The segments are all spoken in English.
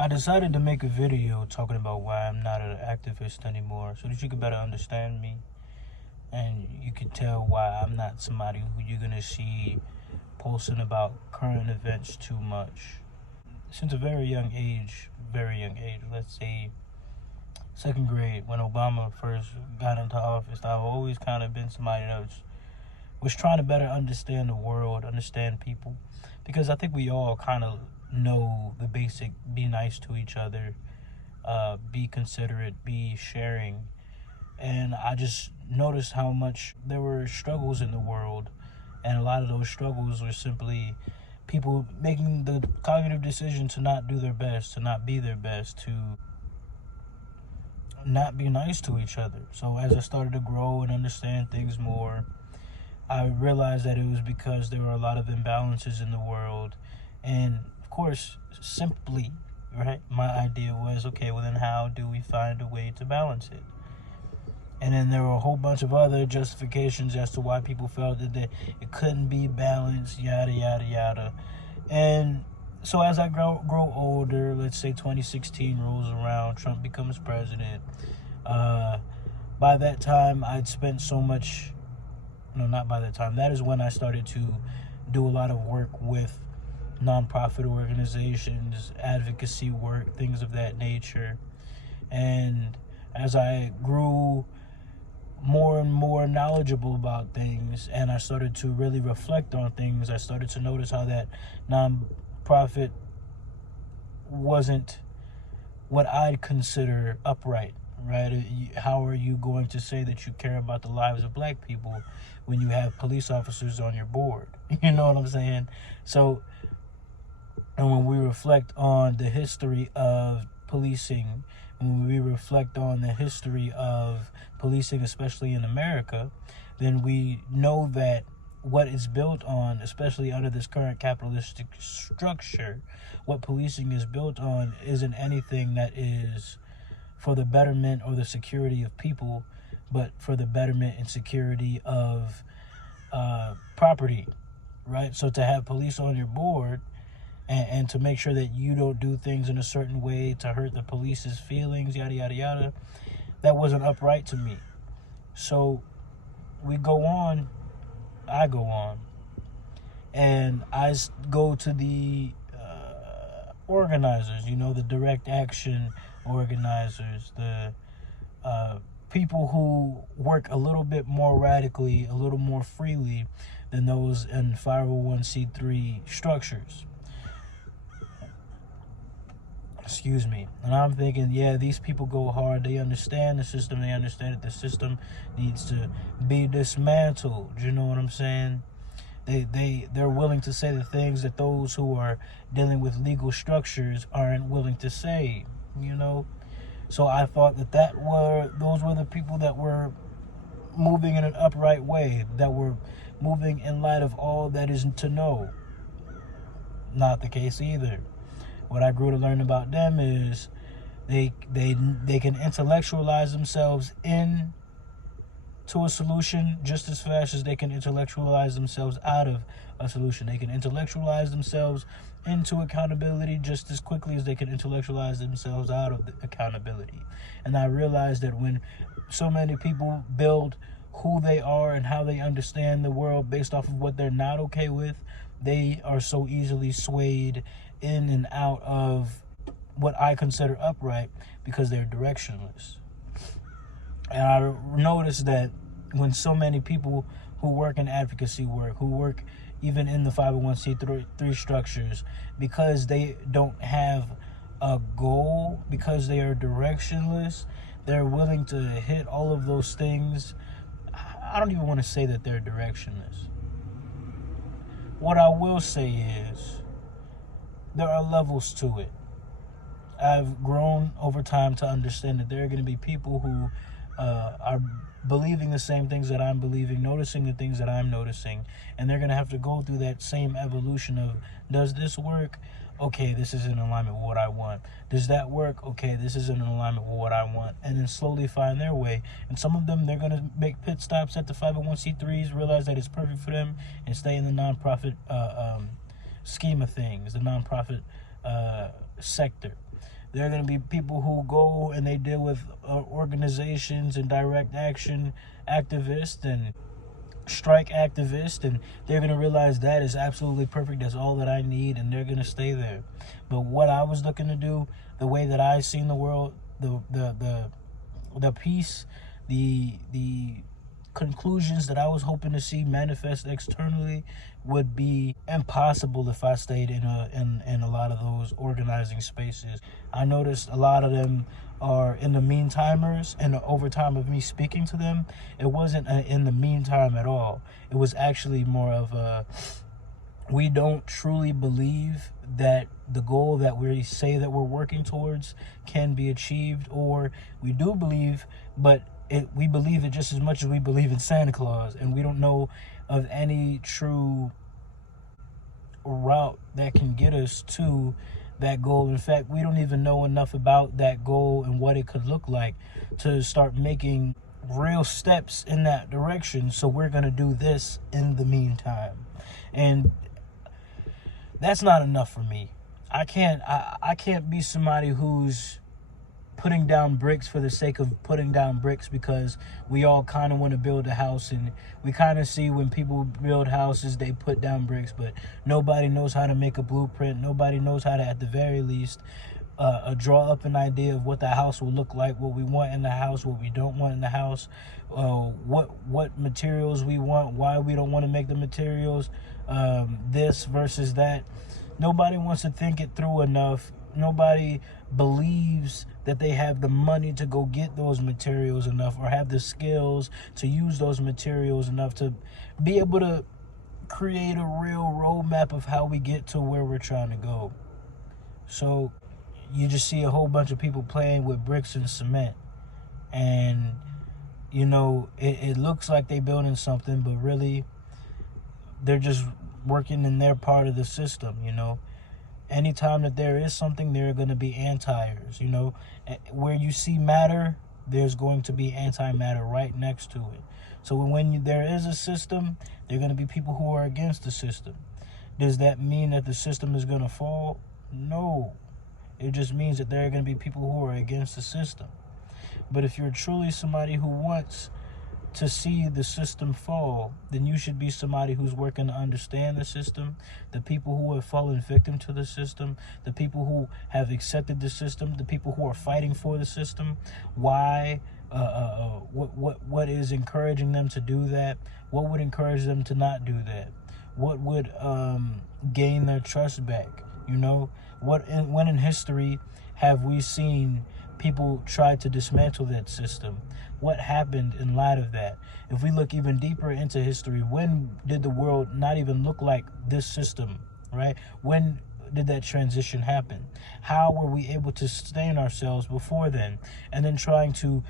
I decided to make a video talking about why I'm not an activist anymore so that you could better understand me and you could tell why I'm not somebody who you're going to see posting about current events too much. Since a very young age, let's say second grade, when Obama first got into office, I've always kind of been somebody that was trying to better understand the world, understand people, because I think we all kind of know the basic be nice to each other, be considerate, be sharing. And I just noticed how much there were struggles in the world, and a lot of those struggles were simply people making the cognitive decision to not do their best, to not be their best, to not be nice to each other. So as I started to grow and understand things more, I realized that it was because there were a lot of imbalances in the world. And of course, simply, right, my idea was, okay, well then how do we find a way to balance it? And then there were a whole bunch of other justifications as to why people felt that it couldn't be balanced, yada, yada, yada. And so as I grow older, let's say 2016 rolls around, Trump becomes president. By that time, I'd spent so much, no, not by that time. That is when I started to do a lot of work with nonprofit organizations, advocacy work, things of that nature. And as I grew more and more knowledgeable about things and I started to really reflect on things, I started to notice how that nonprofit wasn't what I'd consider upright, right? How are you going to say that you care about the lives of black people when you have police officers on your board? You know what I'm saying? So, and when we reflect on the history of policing, when we reflect on the history of policing, especially in America, then we know that what it's built on, especially under this current capitalistic structure, what policing is built on isn't anything that is for the betterment or the security of people, but for the betterment and security of property, right? So to have police on your board and to make sure that you don't do things in a certain way to hurt the police's feelings, yada, yada, yada, that wasn't upright to me. So we go on, I go on, and I go to the organizers, the direct action organizers, the people who work a little bit more radically, a little more freely than those in 501c3 structures. Excuse me. And I'm thinking, yeah, these people go hard. They understand the system. They understand that the system needs to be dismantled. You know what I'm saying? They're willing to say the things that those who are dealing with legal structures aren't willing to say. So I thought those were the people that were moving in an upright way, that were moving in light of all that is to know. Not the case either. What I grew to learn about them is they can intellectualize themselves into a solution just as fast as they can intellectualize themselves out of a solution. They can intellectualize themselves into accountability just as quickly as they can intellectualize themselves out of the accountability. And I realized that when so many people build who they are and how they understand the world based off of what they're not okay with, they are so easily swayed in and out of what I consider upright because they're directionless. And I noticed that when so many people who work in advocacy work, who work even in the 501c3 structures, because they don't have a goal, because they are directionless, they're willing to hit all of those things. I don't even want to say that they're directionless. What I will say is there are levels to it. I've grown over time to understand that there are going to be people who are believing the same things that I'm believing, noticing the things that I'm noticing, and they're going to have to go through that same evolution of, does this work? Okay, this is in alignment with what I want. Does that work? Okay, this is in alignment with what I want. And then slowly find their way. And some of them, they're going to make pit stops at the 501c3s, realize that it's perfect for them, and stay in the nonprofit scheme of things, the nonprofit sector. There are going to be people who go and they deal with organizations and direct action activists and strike activists, and they're going to realize that is absolutely perfect. That's all that I need, and they're going to stay there. But what I was looking to do, the way that I seen the world, the peace, the conclusions that I was hoping to see manifest externally would be impossible if I stayed in a lot of those organizing spaces. I noticed a lot of them are in the meantimers, and over time of me speaking to them, it wasn't in the meantime at all. It was actually more of a, we don't truly believe that the goal that we say that we're working towards can be achieved, or we do believe, but we believe it just as much as we believe in Santa Claus, and we don't know of any true route that can get us to that goal. In fact, we don't even know enough about that goal and what it could look like to start making real steps in that direction. So we're going to do this in the meantime. And that's not enough for me. I can't be somebody who's putting down bricks for the sake of putting down bricks, because we all kind of want to build a house, and we kind of see when people build houses, they put down bricks, but nobody knows how to make a blueprint. Nobody knows how to, at the very least, draw up an idea of what the house will look like, what we want in the house, what we don't want in the house, what materials we want, why we don't want to make the materials, this versus that. Nobody wants to think it through enough. Nobody believes that they have the money to go get those materials enough, or have the skills to use those materials enough to be able to create a real roadmap of how we get to where we're trying to go. So you just see a whole bunch of people playing with bricks and cement, and you know, it looks like they're building something, but really they're just working in their part of the system. You know, anytime that there is something, there are going to be anti-ers. You know, where you see matter, there's going to be antimatter right next to it. So when there is a system, there are going to be people who are against the system. Does that mean that the system is going to fall? No. It just means that there are going to be people who are against the system. But if you're truly somebody who wants to see the system fall, then you should be somebody who's working to understand the system, the people who have fallen victim to the system, the people who have accepted the system, the people who are fighting for the system. Why? What is encouraging them to do that? What would encourage them to not do that? What would gain their trust back? You know, when in history have we seen people try to dismantle that system? What happened in light of that? If we look even deeper into history, when did the world not even look like this system, right? When did that transition happen? How were we able to sustain ourselves before then? And then trying to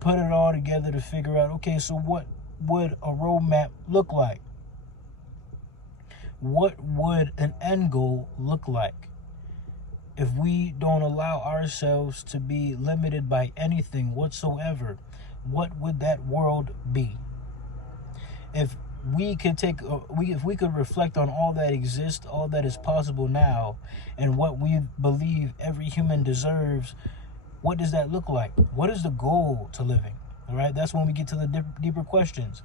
put it all together to figure out, okay, so what would a roadmap look like? What would an end goal look like? If we don't allow ourselves to be limited by anything whatsoever, what would that world be? If we could if we could reflect on all that exists, all that is possible now, and what we believe every human deserves, what does that look like? What is the goal to living? All right, that's when we get to the deeper questions.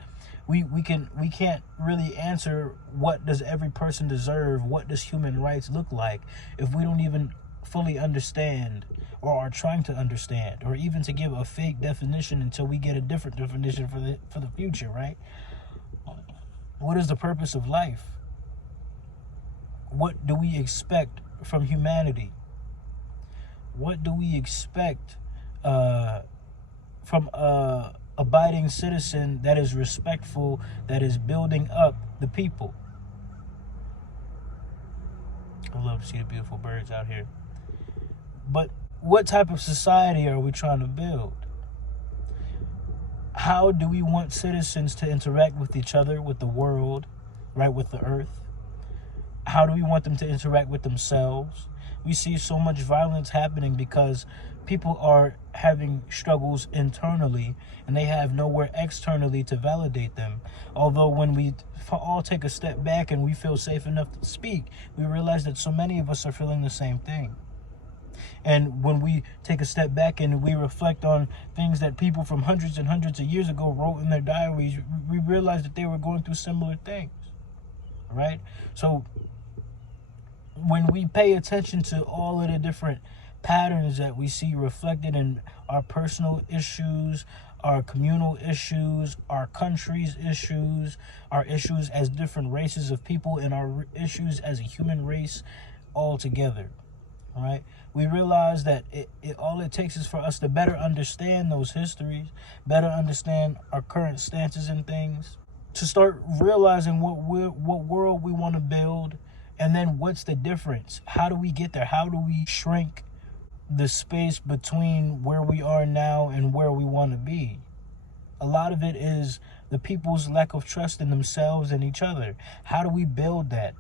We can't really answer what does every person deserve, what does human rights look like, if we don't even fully understand, or are trying to understand, or even to give a fake definition until we get a different definition for the future, right? What is the purpose of life? What do we expect from humanity? What do we expect from a abiding citizen that is respectful, that is building up the people? I love to see the beautiful birds out here. But what type of society are we trying to build? How do we want citizens to interact with each other, with the world, right, with the earth? How do we want them to interact with themselves? We see so much violence happening because people are having struggles internally, and they have nowhere externally to validate them. Although when we all take a step back and we feel safe enough to speak, we realize that so many of us are feeling the same thing. And when we take a step back and we reflect on things that people from hundreds and hundreds of years ago wrote in their diaries, we realize that they were going through similar things, right? So when we pay attention to all of the different patterns that we see reflected in our personal issues, our communal issues, our country's issues, our issues as different races of people, and our issues as a human race all together, right? We realize that all it takes is for us to better understand those histories, better understand our current stances and things, to start realizing what world we want to build, and then what's the difference? How do we get there? How do we shrink the space between where we are now and where we want to be? A lot of it is the people's lack of trust in themselves and each other. How do we build that?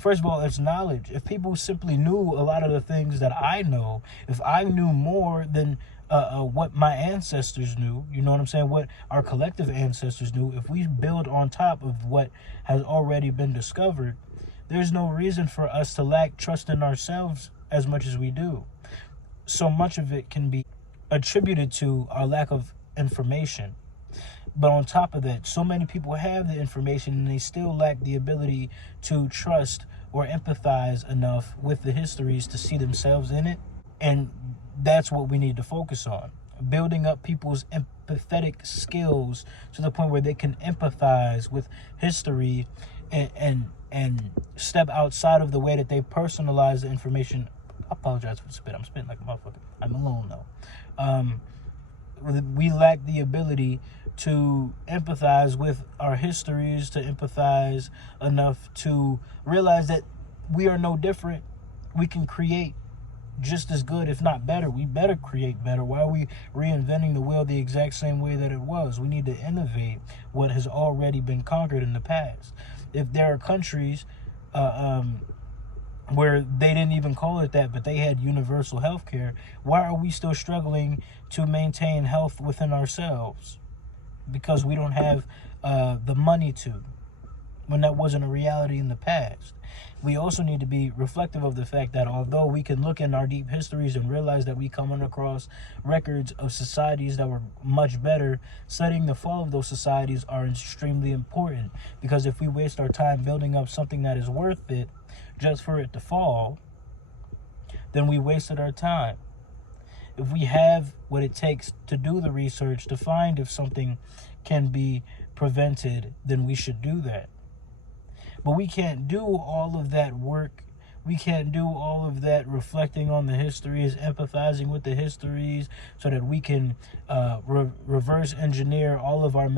First of all, it's knowledge. If people simply knew a lot of the things that I know, if I knew more than what my ancestors knew, you know what I'm saying, what our collective ancestors knew, if we build on top of what has already been discovered, there's no reason for us to lack trust in ourselves as much as we do. So much of it can be attributed to our lack of information. But on top of that, so many people have the information and they still lack the ability to trust or empathize enough with the histories to see themselves in it. And that's what we need to focus on. Building up people's empathetic skills to the point where they can empathize with history and step outside of the way that they personalize the information. I apologize for the spit. I'm spitting like a motherfucker. I'm alone though. We lack the ability to empathize with our histories, to empathize enough to realize that we are no different. We can create just as good, if not better. We better create better. Why are we reinventing the wheel the exact same way that it was? We need to innovate what has already been conquered in the past. If there are countries where they didn't even call it that, but they had universal health care, why are we still struggling to maintain health within ourselves? Because we don't have the money to, when that wasn't a reality in the past. We also need to be reflective of the fact that although we can look in our deep histories and realize that we come across records of societies that were much better, studying the fall of those societies are extremely important. Because if we waste our time building up something that is worth it just for it to fall, then we wasted our time. If we have what it takes to do the research to find if something can be prevented, then we should do that. But we can't do all of that work. We can't do all of that reflecting on the histories, empathizing with the histories, so that we can reverse engineer all of our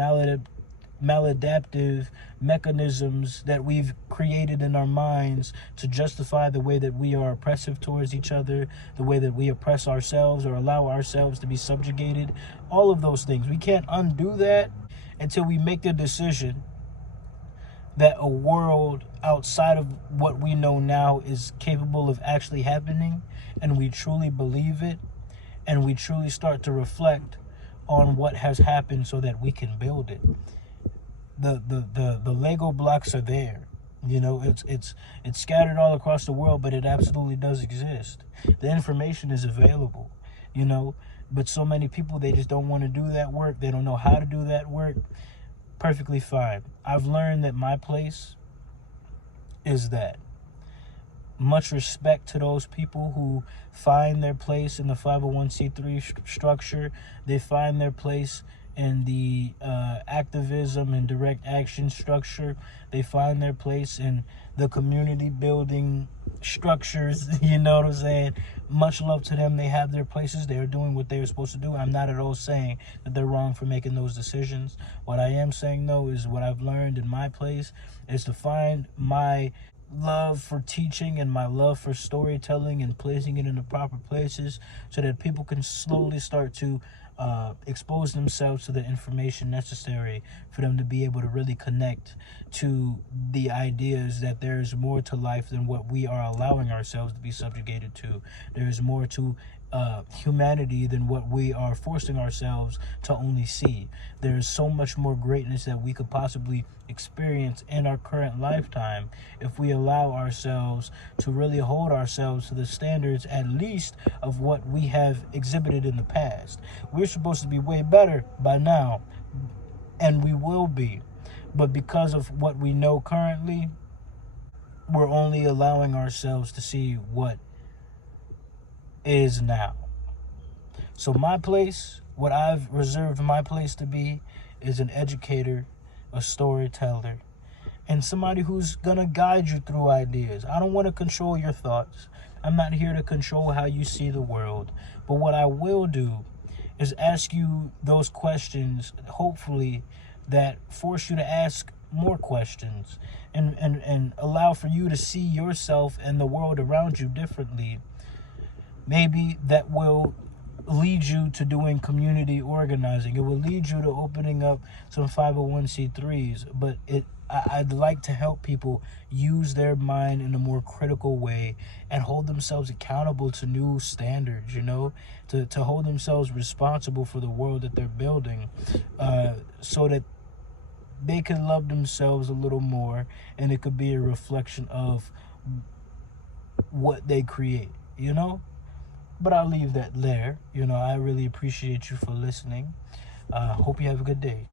maladaptive mechanisms that we've created in our minds to justify the way that we are oppressive towards each other, the way that we oppress ourselves or allow ourselves to be subjugated, all of those things. We can't undo that until we make the decision that a world outside of what we know now is capable of actually happening, and we truly believe it, and we truly start to reflect on what has happened so that we can build it. The Lego blocks are there. You know, it's scattered all across the world, but it absolutely does exist. The information is available, you know, but so many people, they just don't want to do that work. They don't know how to do that work. Perfectly fine. I've learned that my place is that. Much respect to those people who find their place in the 501c3 structure. They find their place in the activism and direct action structure. They find their place in the community building structures. You know what I'm saying? Much love to them. They have their places. They are doing what they're supposed to do. I'm not at all saying that they're wrong for making those decisions. What I am saying, though, is what I've learned in my place is to find my love for teaching and my love for storytelling and placing it in the proper places so that people can slowly start to expose themselves to the information necessary for them to be able to really connect to the ideas that there is more to life than what we are allowing ourselves to be subjugated to. There is more to humanity than what we are forcing ourselves to only see. There is so much more greatness that we could possibly experience in our current lifetime if we allow ourselves to really hold ourselves to the standards, at least, of what we have exhibited in the past. We're supposed to be way better by now, and we will be. But because of what we know currently, we're only allowing ourselves to see what is now. So my place, what I've reserved my place to be, is an educator, a storyteller, and somebody who's gonna guide you through ideas. I don't want to control your thoughts. I'm not here to control how you see the world. But what I will do is ask you those questions, hopefully, that force you to ask more questions and allow for you to see yourself and the world around you differently. Maybe that will lead you to doing community organizing. It will lead you to opening up some 501c3s. But I'd like to help people use their mind in a more critical way and hold themselves accountable to new standards, to hold themselves responsible for the world that they're building, so that they can love themselves a little more, and it could be a reflection of what they create, But I'll leave that there. I really appreciate you for listening. Hope you have a good day.